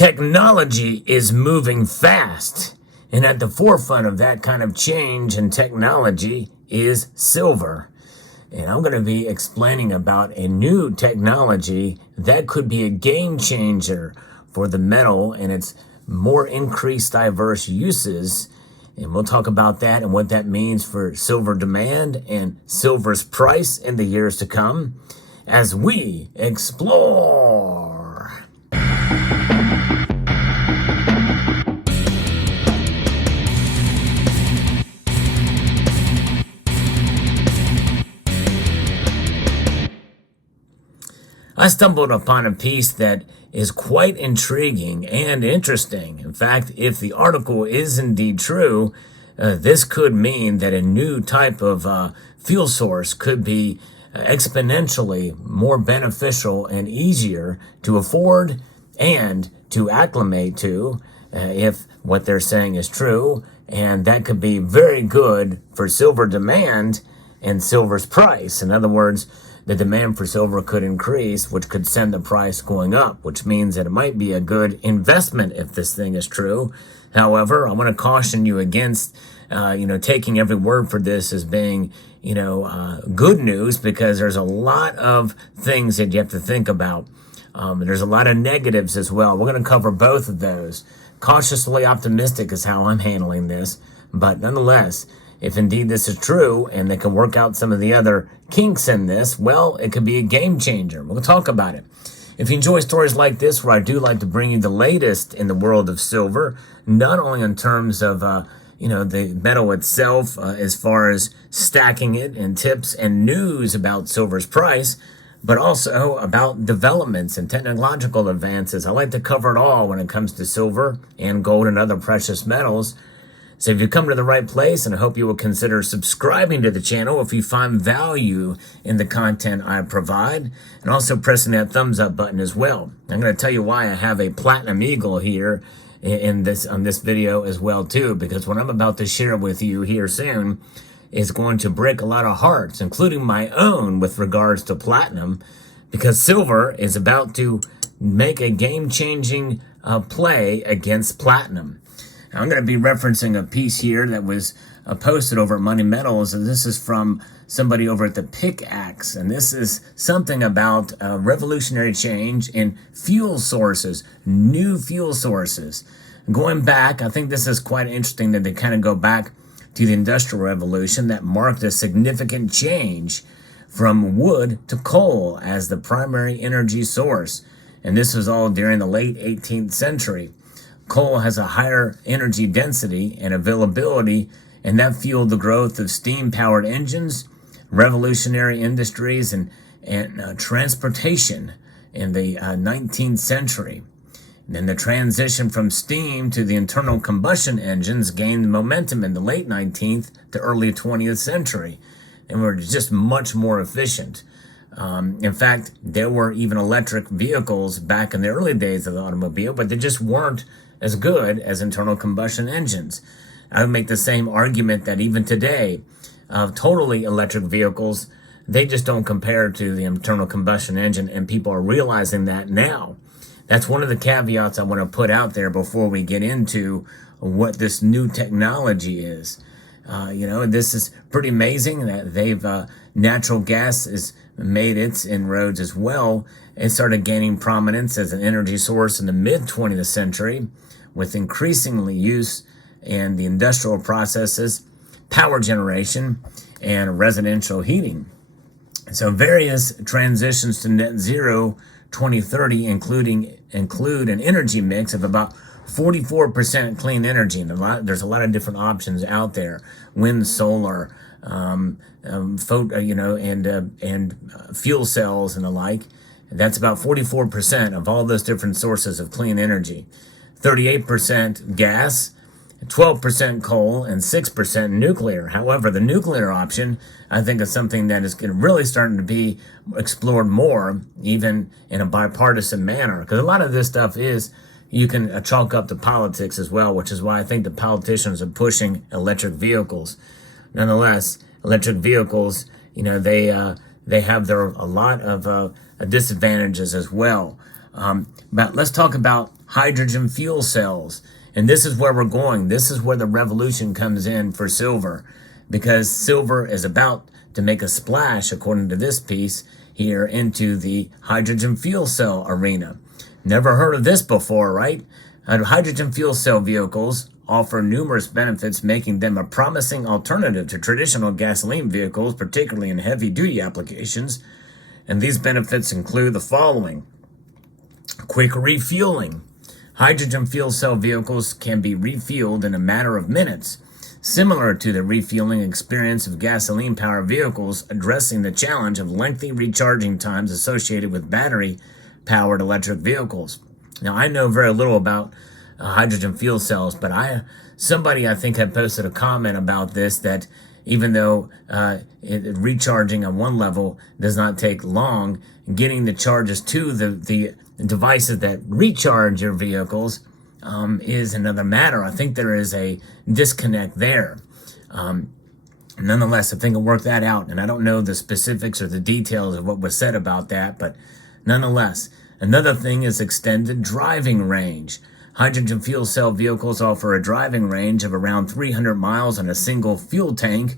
Technology is moving fast, and at the forefront of that kind of change in technology is silver. And I'm going to be explaining about a new technology that could be a game changer for the metal and its more increased diverse uses. And we'll talk about that and what that means for silver demand and silver's price in the years to come as we explore. I stumbled upon a piece that is quite intriguing and interesting. In fact, if the article is indeed true, this could mean that a new type of fuel source could be exponentially more beneficial and easier to afford and to acclimate to, if what they're saying is true. And that could be very good for silver demand and silver's price. In other words, the demand for silver could increase, which could send the price going up, which means that it might be a good investment if this thing is true. However, I want to caution you against, taking every word for this as being, good news, because there's a lot of things that you have to think about. There's a lot of negatives as well. We're going to cover both of those. Cautiously optimistic is how I'm handling this, but nonetheless, if indeed this is true and they can work out some of the other kinks in this, well, it could be a game changer. We'll talk about it. If you enjoy stories like this, where I do like to bring you the latest in the world of silver, not only in terms of, the metal itself, as far as stacking it and tips and news about silver's price, but also about developments and technological advances. I like to cover it all when it comes to silver and gold and other precious metals. So if you come to the right place, and I hope you will consider subscribing to the channel if you find value in the content I provide, and also pressing that thumbs up button as well. I'm going to tell you why I have a platinum eagle here on this video as well too, because what I'm about to share with you here soon is going to break a lot of hearts, including my own, with regards to platinum, because silver is about to make a game-changing play against platinum. I'm going to be referencing a piece here that was posted over at Money Metals, and this is from somebody over at the Pickaxe, and this is something about revolutionary change in fuel sources, new fuel sources. Going back, I think this is quite interesting that they kind of go back to the Industrial Revolution that marked a significant change from wood to coal as the primary energy source, and this was all during the late 18th century. Coal has a higher energy density and availability, and that fueled the growth of steam-powered engines, revolutionary industries, and transportation in the 19th century. And then the transition from steam to the internal combustion engines gained momentum in the late 19th to early 20th century, and were just much more efficient. In fact, there were even electric vehicles back in the early days of the automobile, but they just weren't as good as internal combustion engines. I would make the same argument that even today, totally electric vehicles, they just don't compare to the internal combustion engine, and people are realizing that now. That's one of the caveats I want to put out there before we get into what this new technology is. This is pretty amazing that natural gas has made its inroads as well. It started gaining prominence as an energy source in the mid-20th century, with increasingly use in the industrial processes, power generation, and residential heating. So various transitions to net zero 2030 include an energy mix of about 44% clean energy, and there's a lot of different options out there: wind, solar, and fuel cells and the like. That's about 44% of all those different sources of clean energy. 38% gas, 12% coal, and 6% nuclear. However, the nuclear option, I think, is something that is really starting to be explored more, even in a bipartisan manner, because a lot of this stuff is, you can chalk up to politics as well, which is why I think the politicians are pushing electric vehicles. Nonetheless, electric vehicles, they have a lot of disadvantages as well. But let's talk about hydrogen fuel cells. And this is where we're going. This is where the revolution comes in for silver, because silver is about to make a splash, according to this piece here, into the hydrogen fuel cell arena. Never heard of this before, right? Hydrogen fuel cell vehicles offer numerous benefits, making them a promising alternative to traditional gasoline vehicles, particularly in heavy-duty applications. And these benefits include the following: quick refueling. Hydrogen fuel cell vehicles can be refueled in a matter of minutes, similar to the refueling experience of gasoline-powered vehicles, addressing the challenge of lengthy recharging times associated with battery-powered electric vehicles. Now, I know very little about hydrogen fuel cells, but somebody I think had posted a comment about this, that even though recharging on one level does not take long, getting the charges to the devices that recharge your vehicles is another matter. I think there is a disconnect there. Nonetheless, I think I'll work that out, and I don't know the specifics or the details of what was said about that, but nonetheless. Another thing is extended driving range. Hydrogen fuel cell vehicles offer a driving range of around 300 miles on a single fuel tank,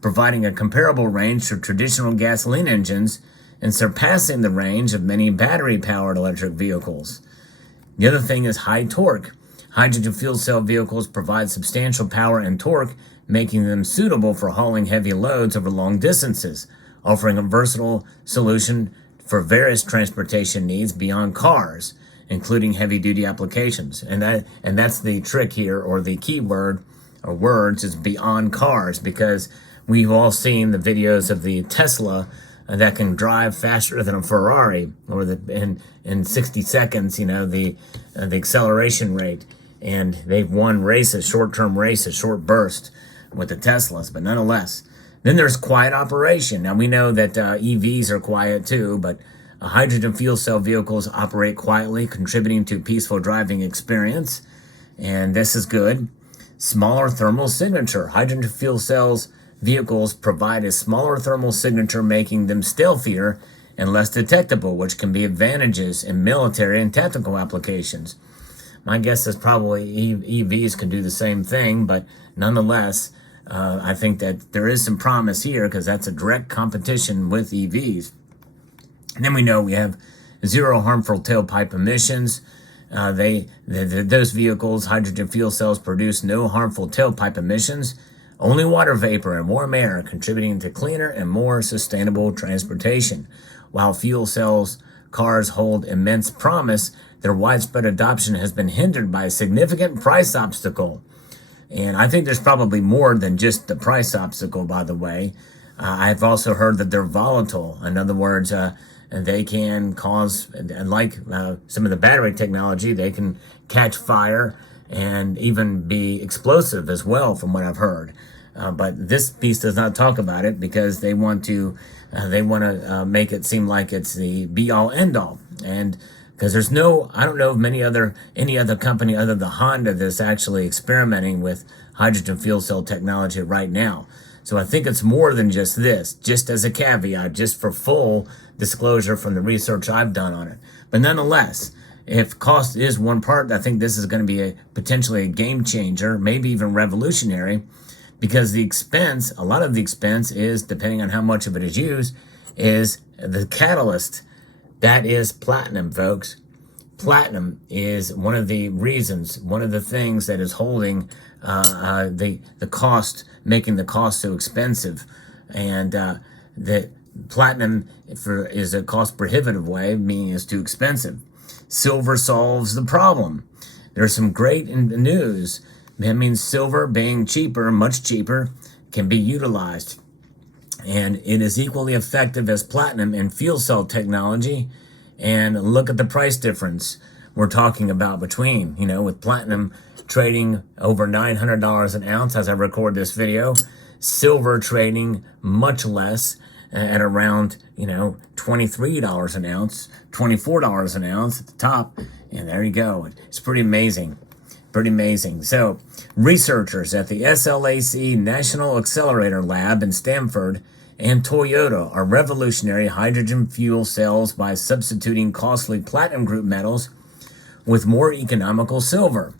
providing a comparable range to traditional gasoline engines and surpassing the range of many battery-powered electric vehicles. The other thing is high torque. Hydrogen fuel cell vehicles provide substantial power and torque, making them suitable for hauling heavy loads over long distances, offering a versatile solution for various transportation needs beyond cars, including heavy-duty applications. And that's the trick here, or the key word or words, is beyond cars, because we've all seen the videos of the Tesla that can drive faster than a Ferrari, or in 60 seconds, the acceleration rate. And they've won races, short-term races, short burst with the Teslas, but nonetheless. Then there's quiet operation. Now, we know that EVs are quiet too, but hydrogen fuel cell vehicles operate quietly, contributing to peaceful driving experience. And this is good. Smaller thermal signature. Hydrogen fuel cells vehicles provide a smaller thermal signature, making them stealthier and less detectable, which can be advantages in military and tactical applications. My guess is probably EVs can do the same thing, but nonetheless, I think that there is some promise here, because that's a direct competition with EVs. And then we know we have zero harmful tailpipe emissions. Those vehicles, hydrogen fuel cells, produce no harmful tailpipe emissions, only water vapor and warm air, contributing to cleaner and more sustainable transportation. While fuel cells cars hold immense promise, their widespread adoption has been hindered by a significant price obstacle. And I think there's probably more than just the price obstacle, by the way. I've also heard that they're volatile. In other words, they can cause, like some of the battery technology, they can catch fire and even be explosive as well, from what I've heard. But this piece does not talk about it, because they want to make it seem like it's the be-all, end-all. And because there's I don't know of any other company other than Honda that's actually experimenting with hydrogen fuel cell technology right now. So I think it's more than just this, just as a caveat, just for full disclosure from the research I've done on it. But nonetheless, if cost is one part, I think this is going to be potentially a game changer, maybe even revolutionary, because a lot of the expense is, depending on how much of it is used, is the catalyst. That is platinum, folks. Platinum is one of the reasons, one of the things that is holding the cost, making the cost so expensive. And the platinum is a cost prohibitive way, meaning it's too expensive. Silver solves the problem. There's some great news. That means silver, being cheaper, much cheaper, can be utilized. And it is equally effective as platinum in fuel cell technology. And look at the price difference we're talking about between, with platinum trading over $900 an ounce as I record this video, silver trading much less at around, $23 an ounce, $24 an ounce at the top. And there you go. It's pretty amazing. Pretty amazing. So, researchers at the SLAC National Accelerator Lab in Stanford and Toyota are revolutionary hydrogen fuel cells by substituting costly platinum group metals with more economical silver.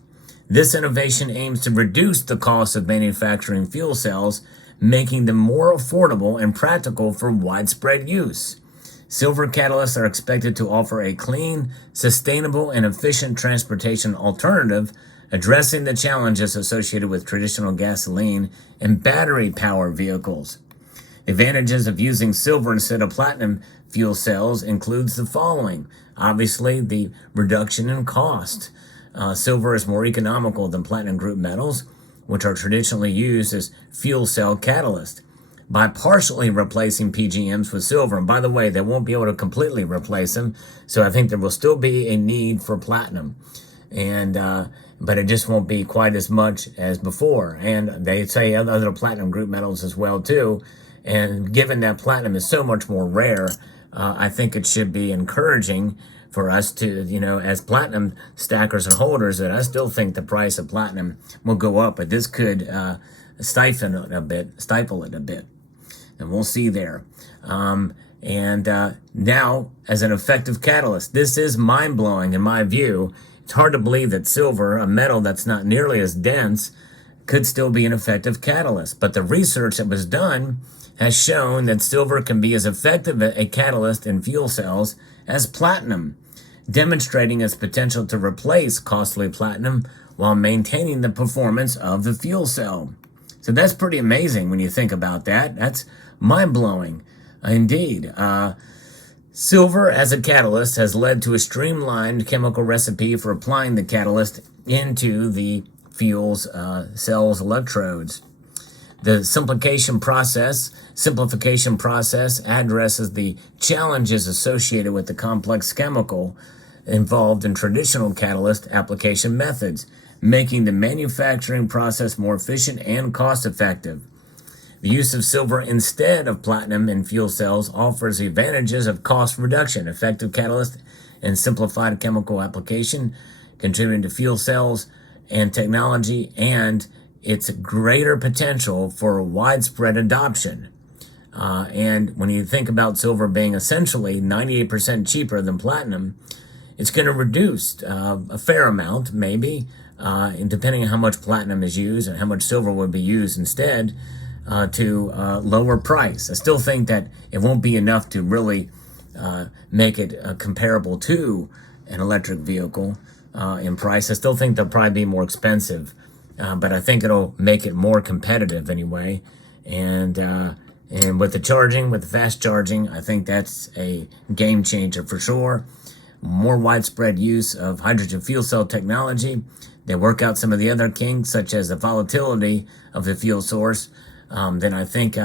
This innovation aims to reduce the cost of manufacturing fuel cells, making them more affordable and practical for widespread use. Silver catalysts are expected to offer a clean, sustainable, and efficient transportation alternative, addressing the challenges associated with traditional gasoline and battery-powered vehicles. The advantages of using silver instead of platinum fuel cells includes the following. Obviously, the reduction in cost. Silver is more economical than platinum group metals, which are traditionally used as fuel cell catalysts. By partially replacing PGMs with silver, and by the way, they won't be able to completely replace them, so I think there will still be a need for platinum, but it just won't be quite as much as before. And they say other platinum group metals as well too. And given that platinum is so much more rare, I think it should be encouraging for us to, as platinum stackers and holders, that I still think the price of platinum will go up, but this could stifle it a bit. And we'll see there. Now, as an effective catalyst, this is mind-blowing in my view. It's hard to believe that silver, a metal that's not nearly as dense, could still be an effective catalyst. But the research that was done has shown that silver can be as effective a catalyst in fuel cells as platinum, demonstrating its potential to replace costly platinum while maintaining the performance of the fuel cell. So that's pretty amazing when you think about that. That's mind-blowing indeed. Silver as a catalyst has led to a streamlined chemical recipe for applying the catalyst into the fuel's cells electrodes. The simplification process addresses the challenges associated with the complex chemical involved in traditional catalyst application methods, making the manufacturing process more efficient and cost-effective. The use of silver instead of platinum in fuel cells offers the advantages of cost reduction, effective catalyst, and simplified chemical application, contributing to fuel cells and technology and its greater potential for widespread adoption. And when you think about silver being essentially 98% cheaper than platinum, it's going to reduce a fair amount, maybe, and depending on how much platinum is used and how much silver would be used instead, to lower price. I still think that it won't be enough to really make it comparable to an electric vehicle in price. I still think they'll probably be more expensive, but I think it'll make it more competitive anyway. And with the fast charging, I think that's a game changer for sure. More widespread use of hydrogen fuel cell technology. They work out some of the other kinks, such as the volatility of the fuel source. Then I think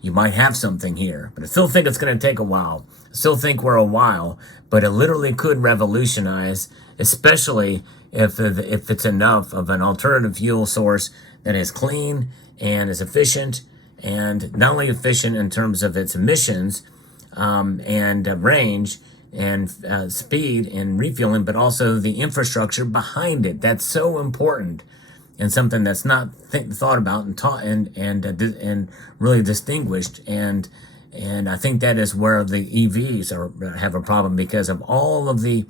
you might have something here. But I still think it's going to take a while. I still think we're a while, but it literally could revolutionize, especially if it's enough of an alternative fuel source that is clean and is efficient, and not only efficient in terms of its emissions and range and speed and refueling, but also the infrastructure behind it. That's so important. And something that's not thought about and taught and really distinguished, and I think that is where the EVs have a problem, because of all of the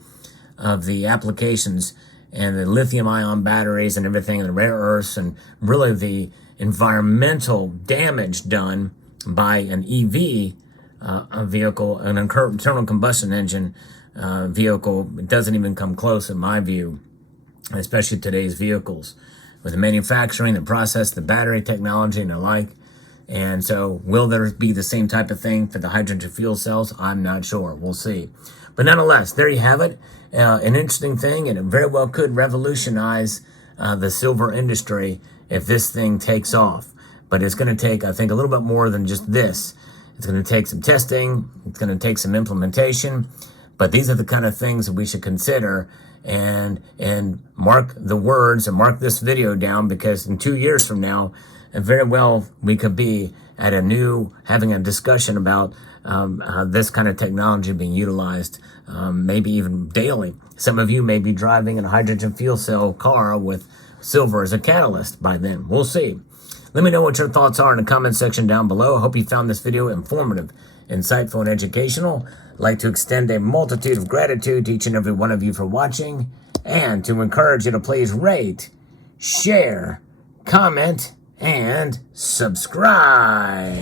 applications and the lithium-ion batteries and everything, and the rare earths, and really the environmental damage done by an EV vehicle, an internal combustion engine vehicle. It doesn't even come close in my view, especially today's vehicles, with the manufacturing, the process, the battery technology, and the like. And so will there be the same type of thing for the hydrogen fuel cells? I'm not sure. We'll see. But nonetheless, there you have it. An interesting thing, and it very well could revolutionize the silver industry if this thing takes off. But it's going to take, I think, a little bit more than just this. It's going to take some testing. It's going to take some implementation. But these are the kind of things that we should consider and mark the words and mark this video down, because in 2 years from now, very well we could be at having a discussion about this kind of technology being utilized, maybe even daily. Some of you may be driving a hydrogen fuel cell car with silver as a catalyst by then. We'll see. Let me know what your thoughts are in the comment section down below. I hope you found this video informative, insightful, and educational. I'd like to extend a multitude of gratitude to each and every one of you for watching, and to encourage you to please rate, share, comment, and subscribe.